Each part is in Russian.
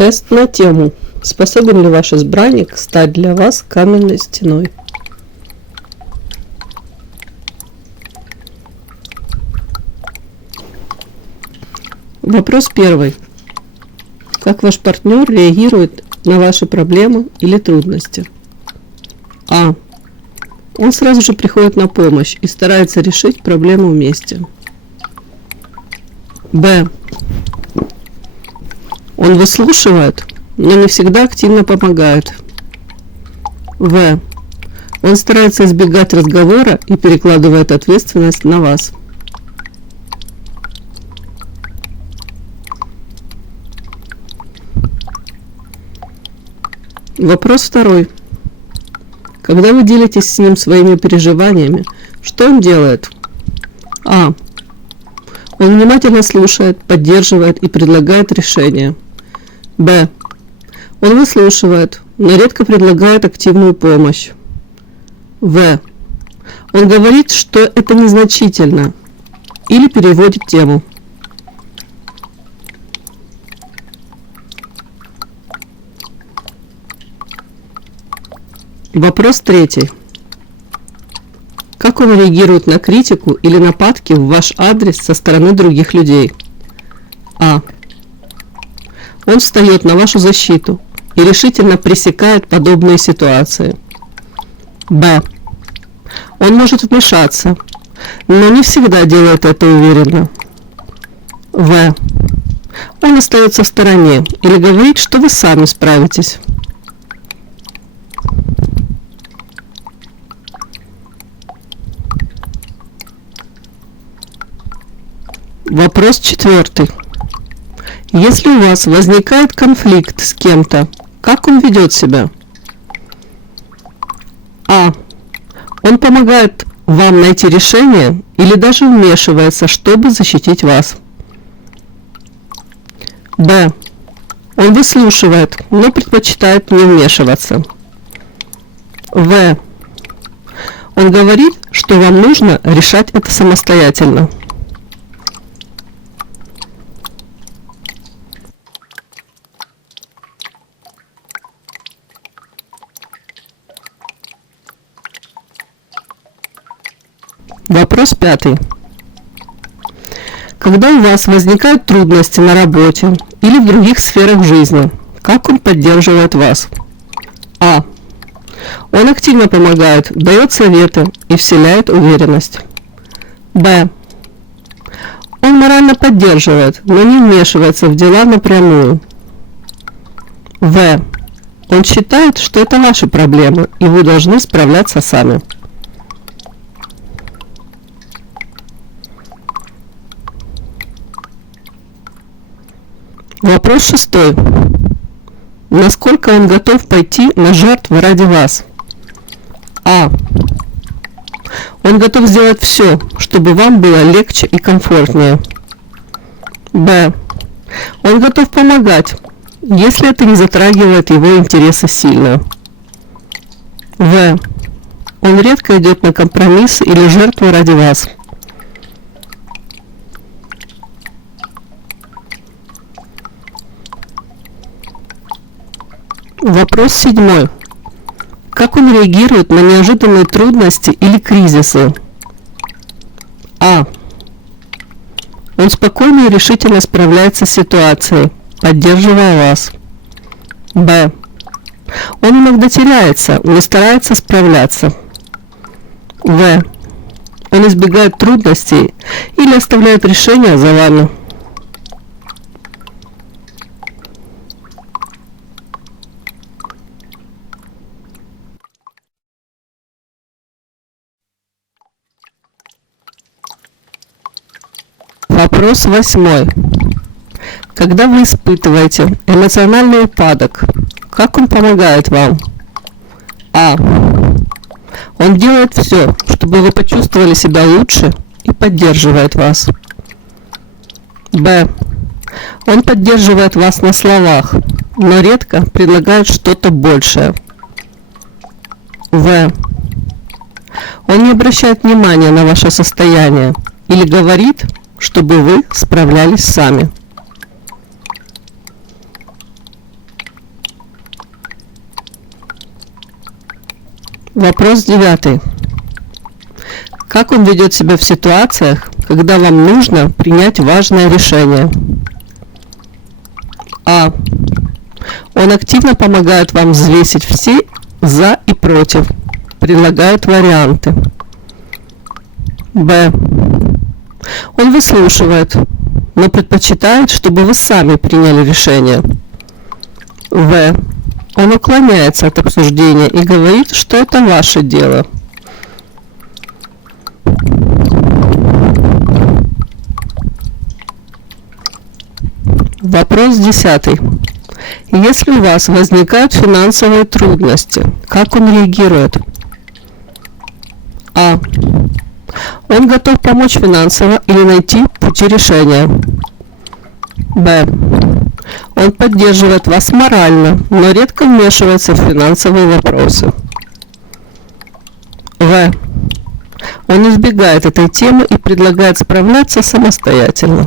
Тест на тему: способен ли ваш избранник стать для вас каменной стеной? Вопрос первый. Как ваш партнер реагирует на ваши проблемы или трудности? А. Он сразу же приходит на помощь и старается решить проблему вместе. Б. Он выслушивает, но не всегда активно помогает. В. Он старается избегать разговора и перекладывает ответственность на вас. Вопрос второй. Когда вы делитесь с ним своими переживаниями, что он делает? А. Он внимательно слушает, поддерживает и предлагает решения. Б. Он выслушивает, но редко предлагает активную помощь. В. Он говорит, что это незначительно, или переводит тему. Вопрос третий. Как он реагирует на критику или нападки в ваш адрес со стороны других людей? А. Он встает на вашу защиту и решительно пресекает подобные ситуации. Б. Он может вмешаться, но не всегда делает это уверенно. В. Он остается в стороне или говорит, что вы сами справитесь. Вопрос четвертый. Если у вас возникает конфликт с кем-то, как он ведет себя? А. Он помогает вам найти решение или даже вмешивается, чтобы защитить вас. Б. Он выслушивает, но предпочитает не вмешиваться. В. Он говорит, что вам нужно решать это самостоятельно. Вопрос пятый. Когда у вас возникают трудности на работе или в других сферах жизни, как он поддерживает вас? А. Он активно помогает, дает советы и вселяет уверенность. Б. Он морально поддерживает, но не вмешивается в дела напрямую. В. Он считает, что это ваши проблемы, и вы должны справляться сами. Вопрос шестой. Насколько он готов пойти на жертву ради вас? А. Он готов сделать все, чтобы вам было легче и комфортнее. Б. Он готов помогать, если это не затрагивает его интересы сильно. В. Он редко идет на компромисс или жертву ради вас. Вопрос седьмой. Как он реагирует на неожиданные трудности или кризисы? А. Он спокойно и решительно справляется с ситуацией, поддерживая вас. Б. Он иногда теряется, но старается справляться. В. Он избегает трудностей или оставляет решения за вами. Вопрос восьмой. Когда вы испытываете эмоциональный упадок, как он помогает вам? А. Он делает все, чтобы вы почувствовали себя лучше и поддерживает вас. Б. Он поддерживает вас на словах, но редко предлагает что-то большее. В. Он не обращает внимания на ваше состояние или говорит, чтобы вы справлялись сами. Вопрос 9. Как он ведет себя в ситуациях, когда вам нужно принять важное решение? А. Он активно помогает вам взвесить все «за» и «против», предлагает варианты. Б. Он выслушивает, но предпочитает, чтобы вы сами приняли решение. В. Он уклоняется от обсуждения и говорит, что это ваше дело. Вопрос 10. Если у вас возникают финансовые трудности, как он реагирует? А. Он готов помочь финансово или найти пути решения. Б. Он поддерживает вас морально, но редко вмешивается в финансовые вопросы. В. Он избегает этой темы и предлагает справляться самостоятельно.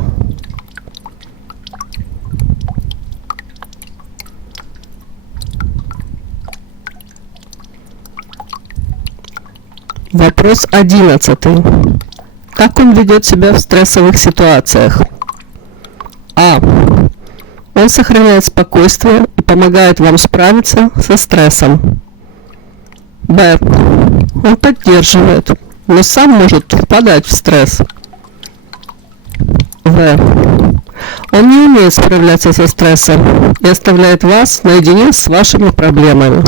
Вопрос 11. Как он ведет себя в стрессовых ситуациях? А. Он сохраняет спокойствие и помогает вам справиться со стрессом. Б. Он поддерживает, но сам может впадать в стресс. В. Он не умеет справляться со стрессом и оставляет вас наедине с вашими проблемами.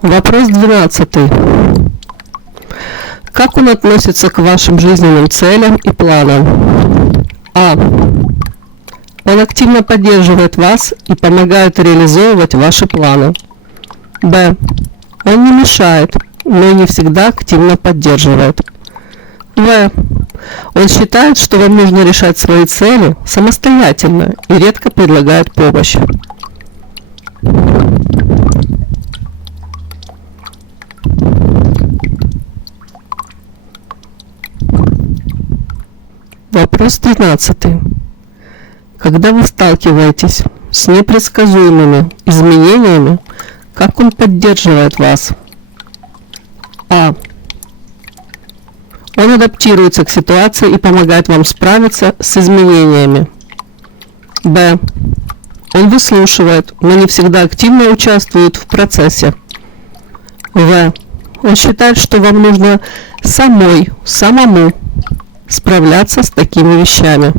Вопрос 12. Как он относится к вашим жизненным целям и планам? А. Он активно поддерживает вас и помогает реализовывать ваши планы. Б. Он не мешает, но и не всегда активно поддерживает. В. Он считает, что вам нужно решать свои цели самостоятельно и редко предлагает помощь. Вопрос 13. Когда вы сталкиваетесь с непредсказуемыми изменениями, как он поддерживает вас? А. Он адаптируется к ситуации и помогает вам справиться с изменениями. Б. Он выслушивает, но не всегда активно участвует в процессе. В. Он считает, что вам нужно самому справляться с такими вещами.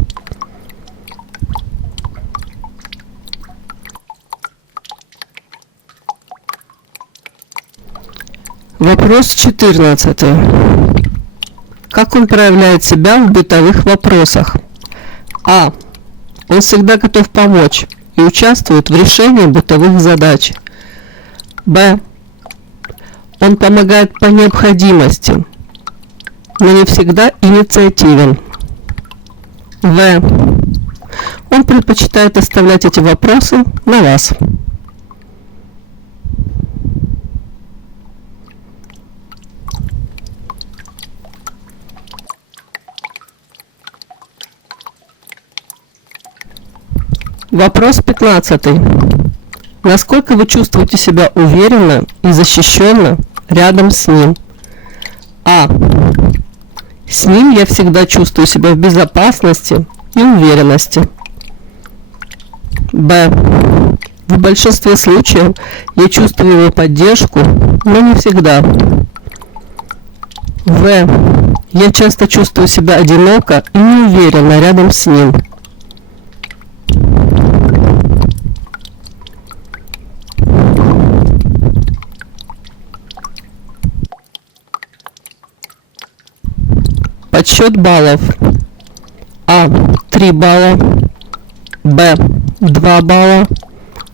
Вопрос 14. Как он проявляет себя в бытовых вопросах? А. Он всегда готов помочь и участвует в решении бытовых задач. Б. Он помогает по необходимости, но не всегда инициативен. В. Он предпочитает оставлять эти вопросы на вас. Вопрос 15. Насколько вы чувствуете себя уверенно и защищенно рядом с ним? А. С ним я всегда чувствую себя в безопасности и уверенности. Б. В большинстве случаев я чувствую его поддержку, но не всегда. В. Я часто чувствую себя одиноко и неуверенно рядом с ним. Подсчет баллов. А. 3 балла. Б. 2 балла.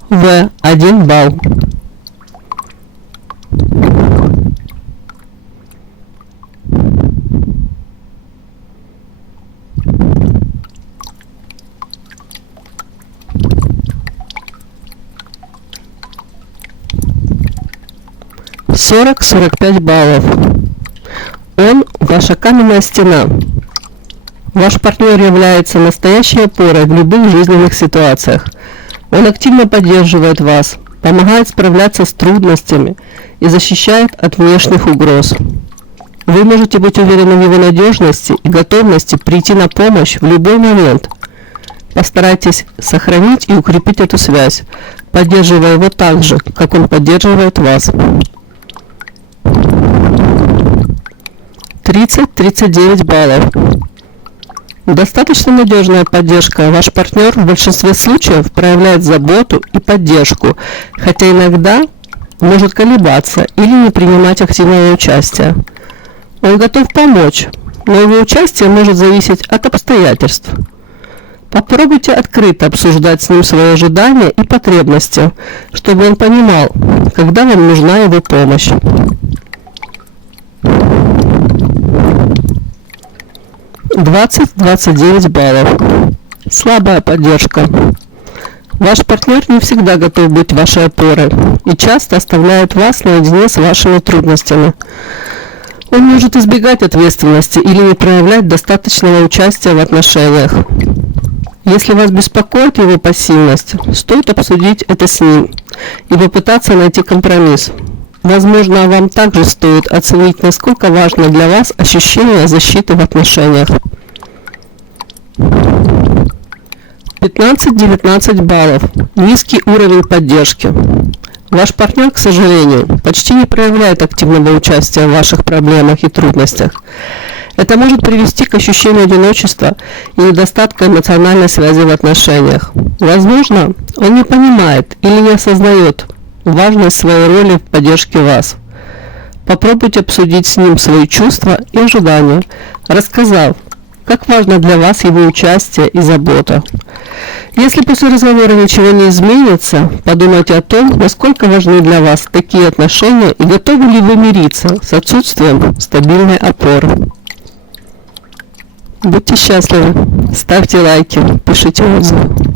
В. 1 балл. (40-45 баллов). Он ваша каменная стена. Ваш партнер является настоящей опорой в любых жизненных ситуациях. Он активно поддерживает вас, помогает справляться с трудностями и защищает от внешних угроз. Вы можете быть уверены в его надежности и готовности прийти на помощь в любой момент. Постарайтесь сохранить и укрепить эту связь, поддерживая его так же, как он поддерживает вас. 30-39 баллов. Достаточно надежная поддержка. Ваш партнер в большинстве случаев проявляет заботу и поддержку, хотя иногда может колебаться или не принимать активного участия. Он готов помочь, но его участие может зависеть от обстоятельств. Попробуйте открыто обсуждать с ним свои ожидания и потребности, чтобы он понимал, когда вам нужна его помощь. 20-29 баллов. Слабая поддержка. Ваш партнер не всегда готов быть вашей опорой и часто оставляет вас наедине с вашими трудностями. Он может избегать ответственности или не проявлять достаточного участия в отношениях. Если вас беспокоит его пассивность, стоит обсудить это с ним и попытаться найти компромисс. Возможно, вам также стоит оценить, насколько важно для вас ощущение защиты в отношениях. 15-19 баллов. Низкий уровень поддержки. Ваш партнер, к сожалению, почти не проявляет активного участия в ваших проблемах и трудностях. Это может привести к ощущению одиночества и недостатка эмоциональной связи в отношениях. Возможно, он не понимает или не осознает важность своей роли в поддержке вас. Попробуйте обсудить с ним свои чувства и ожидания, рассказав, как важно для вас его участие и забота. Если после разговора ничего не изменится, подумайте о том, насколько важны для вас такие отношения и готовы ли вы мириться с отсутствием стабильной опоры. Будьте счастливы, ставьте лайки, пишите отзывы.